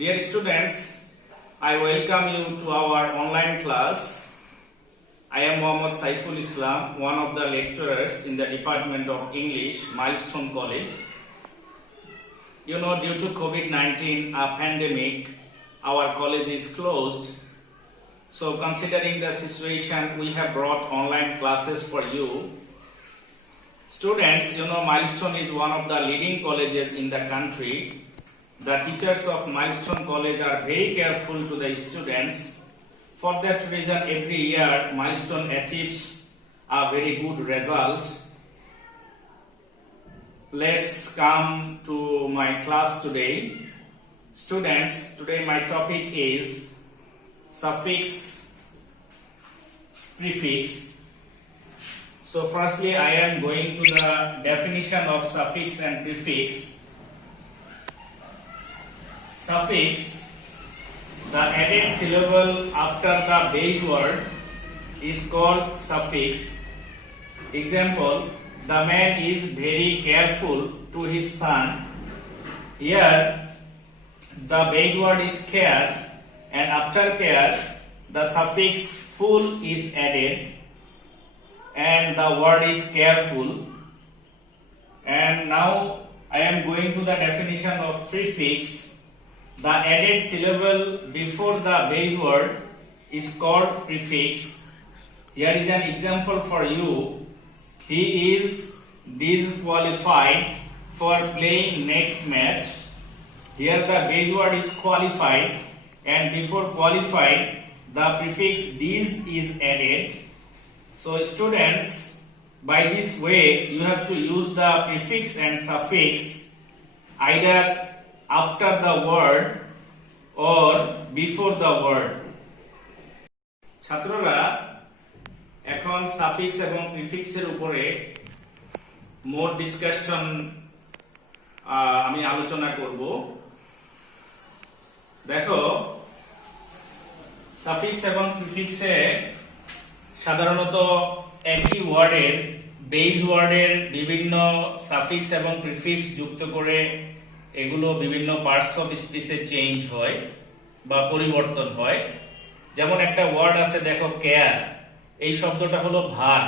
Dear students, I welcome you to our online class. I am Mohammad Saiful Islam, one of the lecturers in the Department of English, Milestone College. You know, due to COVID-19 pandemic, our college is closed. So considering the situation, we have brought online classes for you. Students, you know, Milestone is one of the leading colleges in the country. The teachers of Milestone College are very careful to the students. For that reason, every year Milestone achieves a very good result. Let's come to my class today. Students, today my topic is suffix, prefix. So firstly, I am going to the definition of suffix and prefix. Suffix, the added syllable after the base word, is called suffix. Example, the man is very careful to his son. Here, the base word is care, and after care, the suffix full is added, and the word is careful. And now I am going to the definition of prefix. The added syllable before the base word is called prefix. Here is an example for you. He is disqualified for playing next match. Here the base word is qualified, and before qualified the prefix dis is added. So students, by this way you have to use the prefix and suffix either after the word or before the word. ছাত্ররা এখন suffix এবং প্রিফিক্সের উপরে মোর discussion আমি আলোচনা করব। দেখো, suffix এবং প্রিফিক্সে সাধারণত একই ওয়ার্ডের বেস ওয়ার্ডের বিভিন্ন সাফিক্স এবং প্রিফিক্স যুক্ত করে এগুলো বিভিন্ন পার্টস অফ স্পিচে চেঞ্জ হয় বা পরিবর্তন হয়। যেমন একটা ওয়ার্ড আছে, দেখো কেয়ার, এই শব্দটা হলো ভার।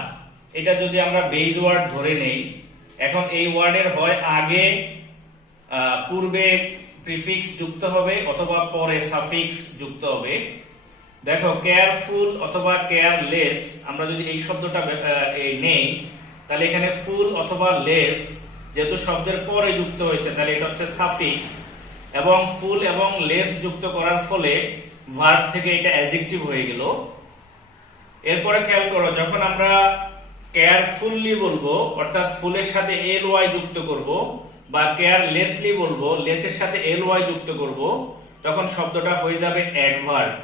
এটা যদি আমরা বেস ওয়ার্ড ধরে নেই, এখন এই ওয়ার্ডের হয় আগে পূর্বে প্রিফিক্স যুক্ত হবে অথবা পরে সাফিক্স যুক্ত হবে। দেখো, কেয়ারফুল অথবা কেয়ারলেস, আমরা যদি এই শব্দটা নেই তাহলে এখানে ফুল অথবা লেস যেহেতু শব্দের পরে যুক্ত হয়েছে তাহলে এটা হচ্ছে সাফিক্স, এবং ফুল এবং লেস যুক্ত করার ফলে ভার্ব থেকে এটা অ্যাডজেক্টিভ হয়ে গেল। এরপরে খেয়াল করো, যখন আমরা কেয়ারফুললি বলবো অর্থাৎ ফুলের সাথে এল ওয়াই যুক্ত করব, বা কেয়ারলেসলি বলবো লেসের সাথে এল ওয়াই যুক্ত করব, তখন শব্দটা হয়ে যাবে অ্যাডভার্ব।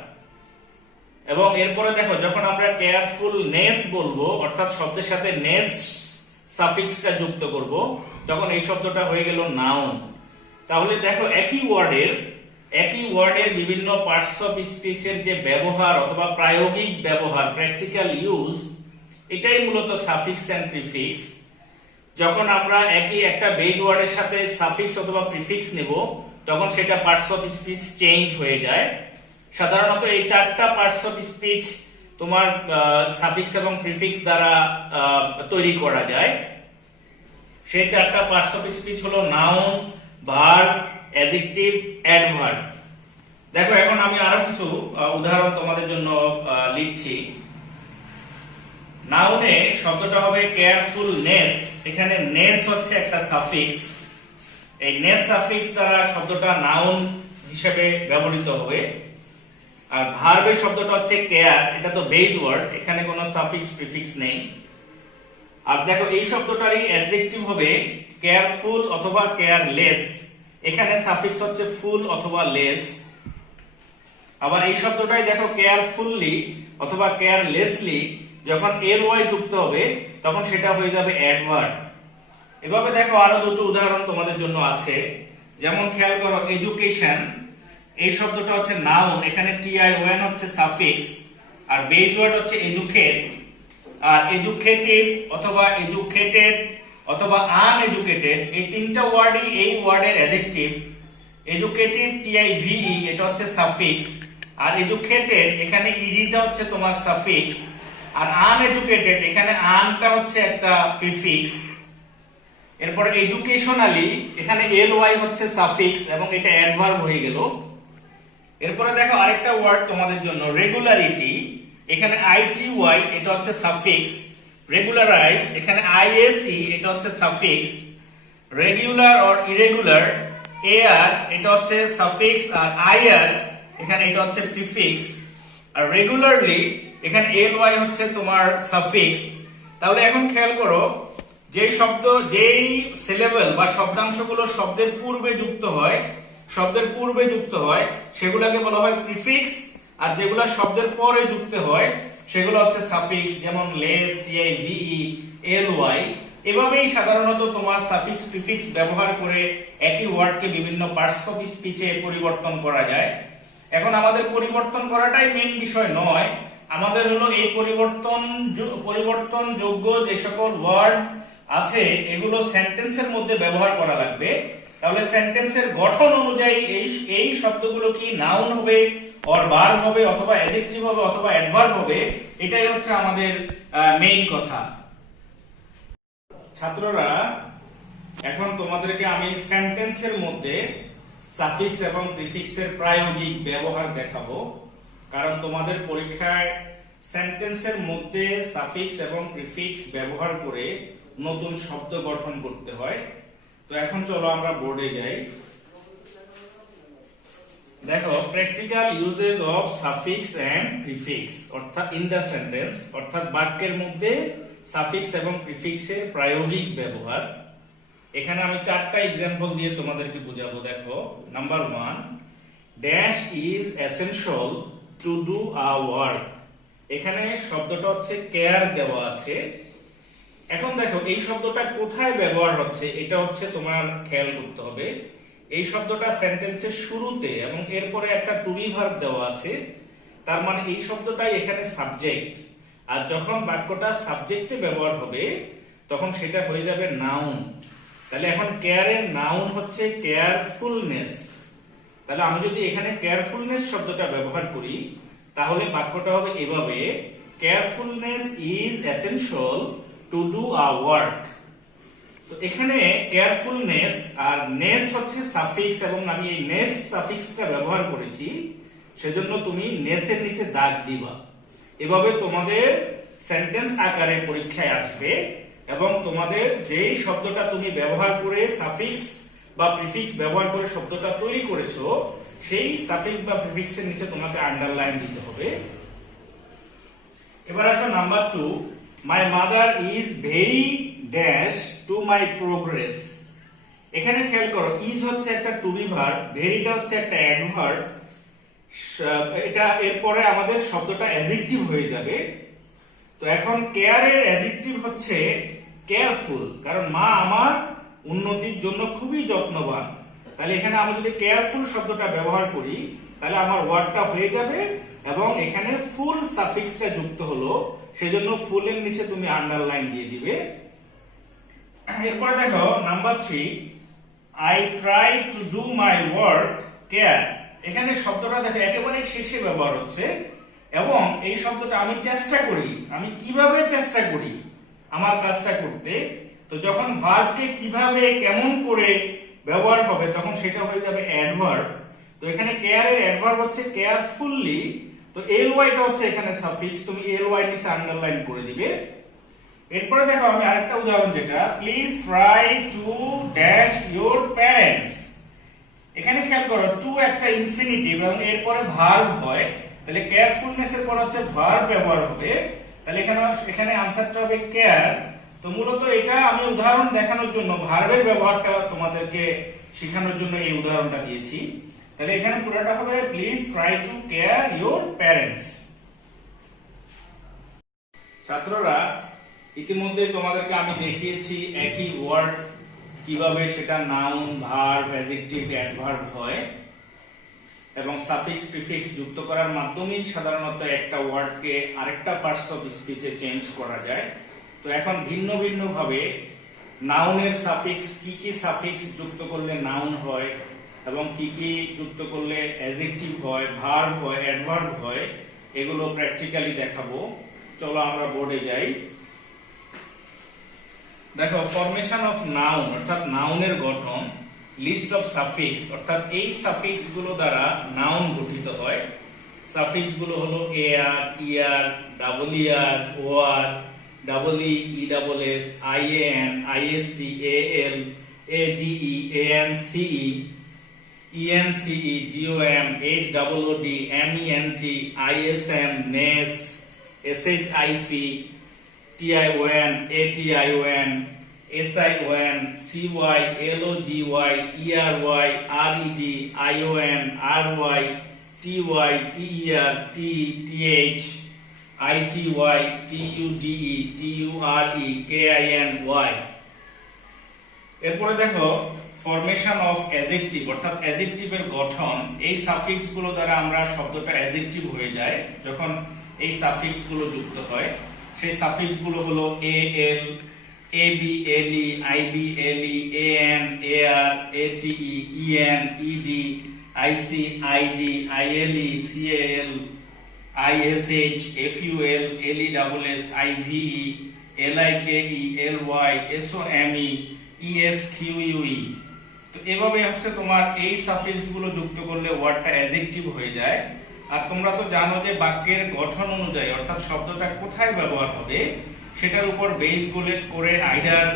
এবং এরপরে দেখো, যখন আমরা কেয়ারফুলনেস বলবো অর্থাৎ শব্দের সাথে নেস সাফিক্সটা যুক্ত করব, তখন এই শব্দটা হয়ে গেল নাউন। তাহলে দেখো, একই ওয়ার্ডের বিভিন্ন পার্টস অফ স্পিচের যে ব্যবহার অথবা প্রায়োগিক ব্যবহার, প্র্যাকটিক্যাল ইউজ, এটাই মূলত সাফিক্স এন্ড প্রিফিক্স। যখন আমরা একই একটা বেস ওয়ার্ডের সাথে সাফিক্স অথবা প্রিফিক্স নেব, তখন সেটা পার্টস অফ স্পিচ চেঞ্জ হয়ে যায়। সাধারণত এই চারটা পার্টস অফ স্পিচ তোমার সাফিক্স এবং প্রিফিক্স দ্বারা তৈরি করা যায়। সেই চারটা পার্টস অফ স্পিচ হলো নাউন, ভার্ব, অ্যাডজেক্টিভ, অ্যাডভার্ব। দেখো, এখন আমি আরো কিছু উদাহরণ তোমাদের জন্য লিখছি। নাউনে শব্দটা হবে কেয়ারফুলনেস। এখানে নেস হচ্ছে একটা সাফিক্স। এই নেস সাফিক্স দ্বারা শব্দটা নাউন হিসেবে ব্যবহৃত হবে। আর ভার্বের শব্দটা হচ্ছে কেয়ার, এটা তো বেস ওয়ার্ড, এখানে কোনো সাফিক্স প্রিফিক্স নেই। আর দেখো, এই শব্দটারই অ্যাডজেক্টিভ হবে কেয়ারফুল অথবা কেয়ারলেস, এখানে সাফিক্স হচ্ছে ফুল অথবা লেস। আবার এই শব্দটাই দেখো কেয়ারফুললি অথবা কেয়ারলেসলি, যখন এল ওয়াই যুক্ত হবে তখন সেটা হয়ে যাবে অ্যাডভার্ব। এভাবে দেখো আরো দুটো উদাহরণ তোমাদের জন্য আছে। যেমন খেয়াল করো, এডুকেশন, এই শব্দটা হচ্ছে নাউন, এখানে টিআই ওয়েন হচ্ছে সাফিক্স, আর বেস ওয়ার্ড হচ্ছে এডুকেট। আর এডুকেটিভ অথবা এডুকেটেড অথবা আনএডুকেটেড, এই তিনটা ওয়ার্ডই এই ওয়ার্ডের অ্যাডজেক্টিভ। এডুকেটেড টিআইভিই এটা হচ্ছে সাফিক্স, আর এডুকেটেড এখানে ইডিটা হচ্ছে তোমার সাফিক্স, আর আনএডুকেটেড এখানে আনটা হচ্ছে একটা প্রিফিক্স। এরপর এডুকেশনালি এখানে এলওয়াই হচ্ছে সাফিক্স এবং এটা অ্যাডভার্ব হয়ে গেল। এরপরে দেখো আরেকটা ওয়ার্ড তোমাদের জন্য, রেগুলারিটি এখানে আইটিওয়াই এটা হচ্ছে সাফিক্স, রেগুলারাইজ এখানে আইএসই এটা হচ্ছে suffix, regular or irregular AR এটা হচ্ছে সাফিক্স, আর আইআর এখানে এটা হচ্ছে প্রিফিক্স, আর রেগুলারলি এখানে এলওয়াই হচ্ছে তোমার সাফিক্স। তাহলে এখন খেয়াল করো, যেই শব্দ যেই সিলেবল বা শব্দাংশগুলো শব্দের পূর্বে যুক্ত হয় সেগুলোকে বলা হয় প্রিফিক্স, আর যেগুলো শব্দের পরে যুক্ত হয় সেগুলো হচ্ছে সাফিক্স, যেমন লেস, টিআইভিই, এলওয়াই। এভাবেই সাধারণত তোমার সাফিক্স প্রিফিক্স ব্যবহার করে একই ওয়ার্ডকে বিভিন্ন পার্টস অফ স্পিচে পরিবর্তন করা যায়। এখন আমাদের পরিবর্তন করাটাই মেইন বিষয় নয়, আমাদের হলো এই পরিবর্তনযোগ্য যে সকল ওয়ার্ড আছে এগুলো সেন্টেন্সের মধ্যে ব্যবহার করা লাগবে। তাহলে সেন্টেন্সের গঠন অনুযায়ী এই শব্দগুলো কি নাউন হবে, অর ভার্ব হবে, অথবা অ্যাডজেক্টিভ হবে, অথবা অ্যাডভার্ব হবে, এটাই হচ্ছে আমাদের মেইন কথা। ছাত্ররা, এখন তোমাদেরকে আমি সেন্টেন্সের মধ্যে সাফিক্স এবং প্রিফিক্সের প্রায়োগিক ব্যবহার দেখাবো, কারণ তোমাদের পরীক্ষায় সেন্টেন্সের মধ্যে সাফিক্স এবং প্রিফিক্স ব্যবহার করে নতুন শব্দ গঠন করতে হয়। তো এখন চলো আমরা বোর্ডে যাই। দেখো, practical uses of suffix and prefix অর্থাৎ ইন দা সেন্টেন্স, অর্থাৎ বাক্যের মধ্যে সাফিক্স এবং প্রিফিক্সের প্রায়োগিক ব্যবহার। এখানে আমি 4টা एग्जांपल দিয়ে তোমাদেরকে বুঝাবো। দেখো, number 1, dash is essential to do a work. এখানে শব্দটা হচ্ছে কেয়ার দেওয়া আছে। এখন দেখো এই শব্দটা কোথায় ব্যবহার হচ্ছে এটা হচ্ছে তোমার খেয়াল করতে হবে। এই শব্দটা সেন্টেন্সের শুরুতে এবং এরপরে একটা টু বি ভার্ব দেওয়া আছে, তার মানে এই শব্দটাই এখানে সাবজেক্ট, আর যখন বাক্যটা সাবজেক্টে ব্যবহার হবে তখন সেটা হয়ে যাবে নাউন। তাহলে এখন কেয়ারের নাউন হচ্ছে কেয়ারফুলনেস। তাহলে আমি যদি এখানে কেয়ারফুলনেস শব্দটা ব্যবহার করি তাহলে বাক্যটা হবে এভাবে, carefulness is essential to do a work. তো এখানে কেয়ারফুলনেস আর নেস হচ্ছে সাফিক্স, এবং আমি এই নেস সাফিক্সটা ব্যবহার করেছি, সেজন্য তুমি নেসের নিচে দাগ দিবা। এভাবে তোমাদের সেন্টেন্স আকারে পরীক্ষায় আসবে, এবং তোমাদের যেই শব্দটা তুমি ব্যবহার করে সাফিক্স বা প্রিফিক্স ব্যবহার করে শব্দটা তৈরি করেছো সেই সাফিক্স বা প্রিফিক্সের নিচে তোমাকে আন্ডারলাইন দিতে হবে। এবার আসো number 2, my mother is very dash to my progress. এখানে খেয়াল করো, ইজ হচ্ছে একটা টু বি ভার্ব, ভেরিটা হচ্ছে একটা অ্যাডভার্ব, এটা এরপরে আমাদের শব্দটা অ্যাডজেক্টিভ হয়ে যাবে। তো এখন কেয়ারের অ্যাডজেক্টিভ হচ্ছে কেয়ারফুল, কারণ মা আমার উন্নতির জন্য খুবই যত্নবান। তাহলে এখানে আমি যদি কেয়ারফুল শব্দটা ব্যবহার করি তাহলে আমার ওয়ার্ডটা হয়ে যাবে, এবং এখানে ফুল সাফিক্সটা যুক্ত হলো, সেজন্য ফুলের নিচে তুমি আন্ডারলাইন দিয়ে দিবে। এরপরে দেখো number 3, I try to do my work care. এখানে শব্দটা দেখো একেবারে শেষে ব্যবহার হচ্ছে, এবং এই শব্দটা আমি চেষ্টা করি, আমি কিভাবে চেষ্টা করি আমার কাজটা করতে। তো যখন ভার্বকে কিভাবে কেমন করে ব্যবহার হবে তখন সেটা হয়ে যাবে অ্যাডভার্ব। তো এখানে কেয়ারের অ্যাডভার্ব হচ্ছে কেয়ারফুলি, তো এলওয়াইটা হচ্ছে এখানে সাফিক্স, তুমি এলওয়াই নিচে আন্ডারলাইন করে দিবে। এরপরে দেখো আমি আরেকটা উদাহরণ, যেটা please try to dash your parents. এখানে খেয়াল করো, টু একটা ইনফিনিটিভ এবং এরপরে ভার্ব হয়, তাহলে কেয়ারফুলনেস এর পর হচ্ছে ভার্ব ব্যবহার হবে, তাহলে এখানে আনসারটা হবে কেয়ার। তো মূলত এটা আমি উদাহরণ দেখানোর জন্য ভার্বের ব্যবহারটা তোমাদেরকে শেখানোর জন্য এই উদাহরণটা দিয়েছি। তাহলে এখানে পুরোটা হবে please try to care your parents. ছাত্ররা, ইতিমধ্যে তোমাদেরকে আমি দেখিয়েছি একই ওয়ার্ড কিভাবে সেটা নাউন, ভার্ব, অ্যাডজেক্টিভ, অ্যাডভার্ব হয়, এবং সাফিক্স প্রিফিক্স যুক্ত করার মাধ্যমেই সাধারণত একটা ওয়ার্ডকে আরেকটা পার্টস অফ স্পিচে চেঞ্জ করা যায়। তো এখন ভিন্ন ভিন্ন ভাবে নাউনের সাফিক্স, কি কি সাফিক্স যুক্ত করলে নাউন হয়, এবং কি কি যুক্ত করলে অ্যাডজেক্টিভ হয়, ভার্ব হয়, অ্যাডভার্ব হয়, এগুলো প্র্যাকটিক্যালি দেখাবো। চলো আমরা বোর্ডে যাই। দেখো, ফরমেশন অফ নাউন অর্থাৎ নাউনের গঠন, লিস্ট অফ সাফিক্স অর্থাৎ এই সাফিক্স গুলো দ্বারা নাউন গঠিত হয়। সাফিক্স গুলো হলো A R, E R, double E R, O R, double E, E double S, I A N, I S T, A L, A G E, A N C E, E N C E, D O M, H W D, M E N T, I S M, ness, S H I V, TION, ATION, SION, CY, LOGY, ERY, RED, ION, RY, TY, TER, T, TH, ITY, TUDE, TURE, KINY। এরপরে দেখো formation of adjective অর্থাৎ অ্যাডজেক্টিভের গঠন। এই suffix গুলো দ্বারা আমরা শব্দটা adjective হয়ে যায় যখন এই সাফিক্স গুলো যুক্ত হয়। সেই সাফিক্স গুলো হলো A L, A B, L E, I B, L E, A N, A R, A T E, E N, E D, I C, I D, I L E, C L, I S H, F U L, L E W S, I V E, L I K E, L Y, S O M E, E S Q U E. তো এভাবে হচ্ছে তোমার এই সাফিক্স গুলো যুক্ত করলে ওয়ার্ডটা অ্যাডজেক্টিভ হয়ে যায়। আর তোমরা তো জানো যে বাক্যের গঠন অনুযায়ী অর্থাৎ শব্দটা কোথায় ব্যবহার হবে সেটার উপর বেস করে আইদার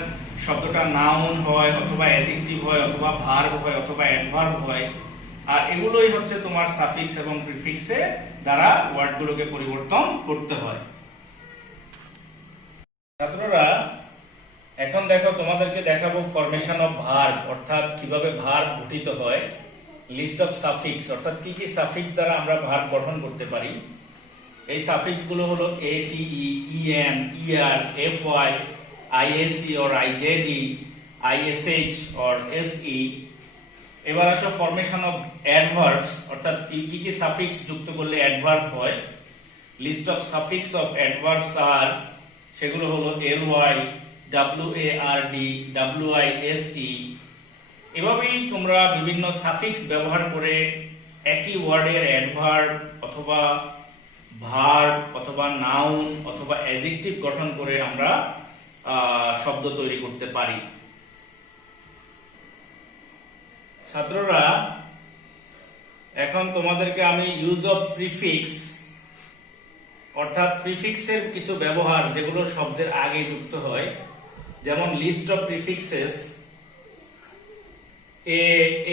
শব্দটা নাউন হয় অথবা অ্যাডজেক্টিভ হয় অথবা ভার্ব হয় অথবা অ্যাডভার্ব হয়। আর এগুলোই হচ্ছে তোমার সাফিক্স এবং প্রিফিক্সে দ্বারা ওয়ার্ডগুলোকে পরিবর্তন করতে হয়। ছাত্ররা, এখন দেখো তোমাদেরকে দেখাবো ফরমেশন অফ ভার্ব অর্থাৎ কিভাবে ভার্ব গঠিত হয়, লিস্ট অফ সাফিক্স অর্থাৎ কি কি সাফিক্স দ্বারা আমরা ভার্ব গঠন করতে পারি। এই সাফিক্স গুলো হলো A T E, E N, E R, F Y, I S E or I Z D, I S H or S E. এবার আসো ফরমেশন অফ অ্যাডভার্বস অর্থাৎ কি কি সাফিক্স যুক্ত করলে অ্যাডভার্ব হয়। List of suffix of adverbs আর, সেগুলো হলো এলওয়াই, ডাব্লিউএআরডি, ডাব্লিউআইএসই। এভাবেই তোমরা বিভিন্ন সাফিক্স ব্যবহার করে একই ওয়ার্ডের অ্যাডভার্ব অথবা ভার্ব অথবা নাউন অথবা অ্যাডজেক্টিভ গঠন করে আমরা শব্দ তৈরি করতে পারি। ছাত্ররা, এখন তোমাদেরকে আমি ইউজ অফ প্রিফিক্স অর্থাৎ প্রিফিক্সের কিছু ব্যবহার যেগুলো শব্দের আগে যুক্ত হয়, যেমন list of prefixes A,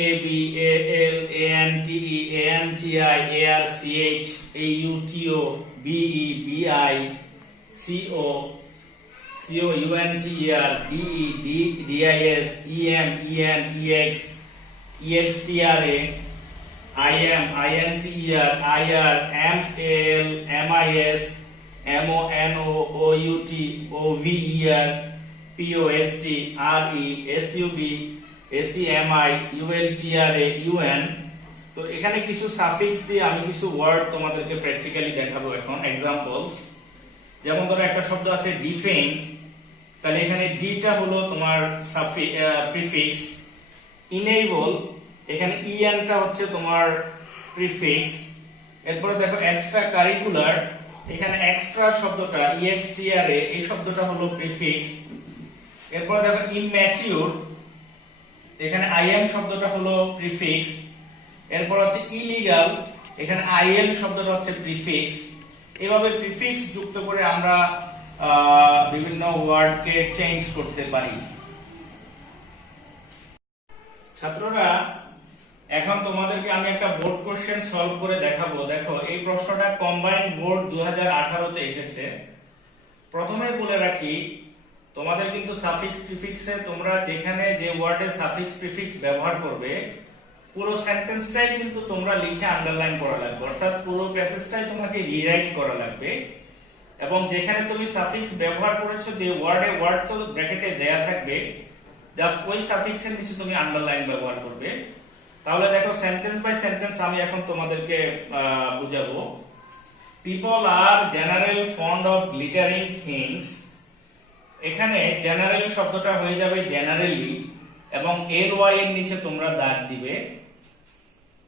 AB, AL, ANTE, ANTI, ARCH, AUTO, BE, BI, CO, COUNTER, DE, DIS, EM, EN, EX, EXTRA, IM, INTER, IR, MAL, MIS, MONO, OUT, OVER, POST, RE, SUB, ACMI, ULTRA, UN। তো এখানে কিছু suffix দিয়ে আমি কিছু word তোমাদেরকে practically দেখাবো এখন examples. যেমন ধরো একটা শব্দ আছে ডিফেন্ড, তাহলে এখানে ডিটা হলো তোমার প্রিফিক্স। ইনেবল, এখানে ইএনটা হচ্ছে তোমার প্রিফিক্স। এরপরে দেখো এক্সট্রা কারিকুলার, এখানে এক্সট্রা শব্দটা ইএক্সটিআরএ এই শব্দটা হলো প্রিফিক্স। এরপরে দেখো ইম্যাচিউর, এখানে আইএম শব্দটা হলো প্রিফিক্স। এরপর হচ্ছে ইলিগাল, এখানে আইএল শব্দটা হচ্ছে প্রিফিক্স। এভাবে প্রিফিক্স যুক্ত করে আমরা বিভিন্ন ওয়ার্ডকে চেঞ্জ করতে পারি। ছাত্ররা, এখন তোমাদেরকে আমি একটা বোর্ড কোশ্চেন সলভ করে দেখাবো। দেখো, এই প্রশ্নটা কম্বাইন্ড বোর্ড 2018 তে এসেছে। প্রথমে বলে রাখি, তোমাদের কিন্তু সাফিক্স প্রিফিক্সে তোমরা যেখানে যে ওয়ার্ডে সাফিক্স প্রিফিক্স ব্যবহার করবে পুরো সেন্টেন্সটাই কিন্তু তোমরা লিখে আন্ডারলাইন করা লাগবে, অর্থাৎ পুরো প্যাসেজটাই তোমাকে রিরাইট করা লাগবে। এবং যেখানে তুমি সাফিক্স ব্যবহার করেছো যে ওয়ার্ড তো ব্র্যাকেটে দেয়া থাকবে, জাস্ট ওই সাফিক্সের নিচে তুমি আন্ডারলাইন ব্যবহার করবে। তাহলে দেখো, সেন্টেন্স বাই সেন্টেন্স আমি এখন তোমাদেরকে বুঝাবো। People are general fond of glittering things, এখানে জেনারেল শব্দটা হয়ে যাবে জেনারেলি এবং এল ওয়াই এর নিচে তোমরা দাগ দিবে।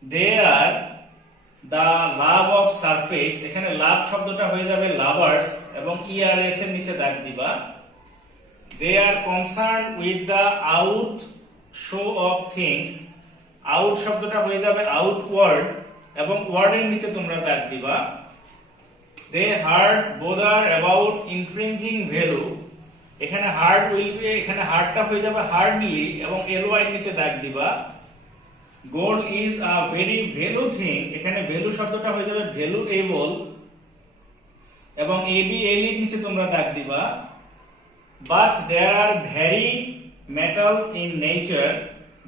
They are the love of surface, এখানে লাভ শব্দটা হয়ে যাবে লাভার্স এবং ইআরএস এর নিচে দাগ দিবা। They are concern with the out show of things, out শব্দটা হয়ে যাবে আউটওয়ার্ড এবং ওয়ার্ড এর নিচে তোমরা দাগ দিবা। দে হার্ড বোদার অ্যাবাউট ইনফ্রিঞ্জিং ভ্যালু, এখানে হার্ড উইল বি, এখানে হার্ডটা হয়ে যাবে হার্ডলি এবং এলওয়াই এর নিচে দাগ দিবা। Gold is a very value thing, এখানে ভ্যালু শব্দটা হয়ে যাবে ভ্যালুএবল এবং এবিএল এর নিচে তোমরা দাগ দিবা। But there are very metals in nature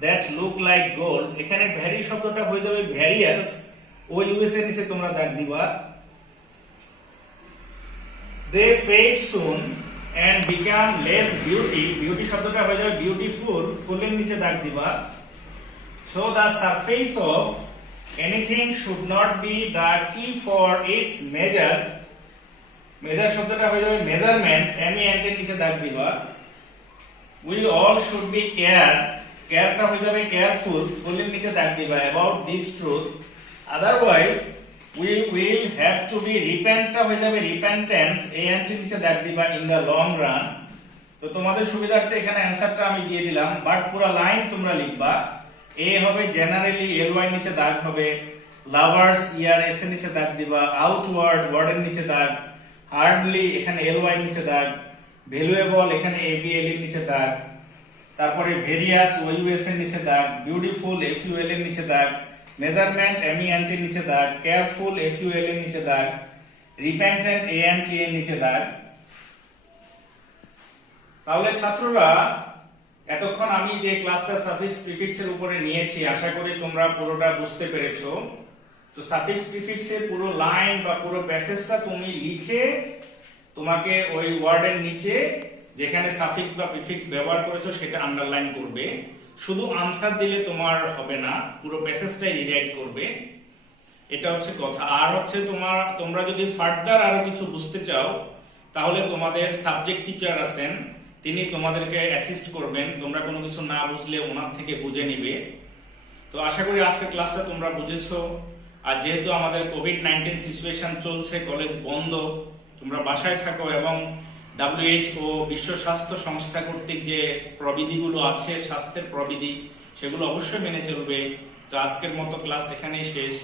that look like gold, এখানে ভ্যারি শব্দটা হয়ে যাবে ভ্যারিয়াস, ও ইউএস এর নিচে তোমরা দাগ দিবা। They fade soon and become less beauty, beauty শব্দটা হয়ে যাবে বিউটিফুল, ফুলের নিচে দাগ দিবা। So the surface of anything should not be the key for its measure, measure শব্দটা হয়ে যাবে মেজারমেন্ট, MENT এর নিচে দাগ দিবা। We all should be care, careটা হয়ে যাবে careful, ফুলের নিচে দাগ দিবা about this truth, otherwise we will have to be repentটা হয়ে যাবে repentant, ANT এর নিচে দাগ দিবা in the long run। তো তোমাদের সুবিধার্থে এখানে অ্যানসারটা আমি দিয়ে দিলাম, বাট পুরো লাইন তোমরা লিখবা। এ হবে জেনারেলি, এলওয়াই নিচে দাগ হবে, লাভার্স ইআরএস এর নিচে দাগ দিবা, আউটওয়ার্ড ওয়ার্ড এর নিচে দাগ, হার্ডলি এখানে এলওয়াই নিচে দাগ, ভ্যালুয়েবল এখানে এবিএল এর নিচে দাগ, তারপরে ভেরিয়াস ওইউএস এর নিচে দাগ, বিউটিফুল এফইউএল এর নিচে দাগ, মেজারমেন্ট MENT এর নিচে দাগ, কেয়ারফুল এফইউএল এর নিচে দাগ, রিপেন্টেন্ট ANT এর নিচে দাগ। তাহলে ছাত্ররা এতক্ষণ আমি যে ক্লাসটা সাফিক্স প্রিফিক্স এর উপরে নিয়েছি, আশা করি তোমরা পুরোটা বুঝতে পেরেছো। তো সাফিক্স প্রিফিক্স এর পুরো লাইন বা পুরো প্যাসেজটা তুমি লিখে তোমাকে ওই ওয়ার্ডের নিচে যেখানে সাফিক্স বা প্রিফিক্স ব্যবহার করেছো সেটা আন্ডারলাইন করবে। শুধু আনসার দিলে তোমার হবে না, পুরো প্যাসেজটাই রিরাইট করবে, এটা হচ্ছে কথা। আর হচ্ছে তোমরা যদি ফার্দার আরো কিছু বুঝতে চাও তাহলে তোমাদের সাবজেক্ট টিচার আছেন, তিনি তোমাদেরকে অ্যাসিস্ট করবেন, তোমরা কোনো কিছু না বুঝলে ওনার থেকে বুঝে নিবে। তো আশা করি আজকের ক্লাসটা তোমরা বুঝেছো। আর যেহেতু আমাদের কোভিড-19 সিচুয়েশন চলছে, কলেজ বন্ধ, তোমরা বাসায় থাকো এবং WHO বিশ্ব স্বাস্থ্য সংস্থা কর্তৃক যে প্রবিধিগুলো আছে, স্বাস্থ্যের প্রবিধি, সেগুলো অবশ্যই মেনে চলবে। তো আজকের মতো ক্লাস এখানেই শেষ।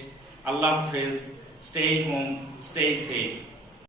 আল্লাহ হাফেজ, স্টে হোম, স্টে সেফ।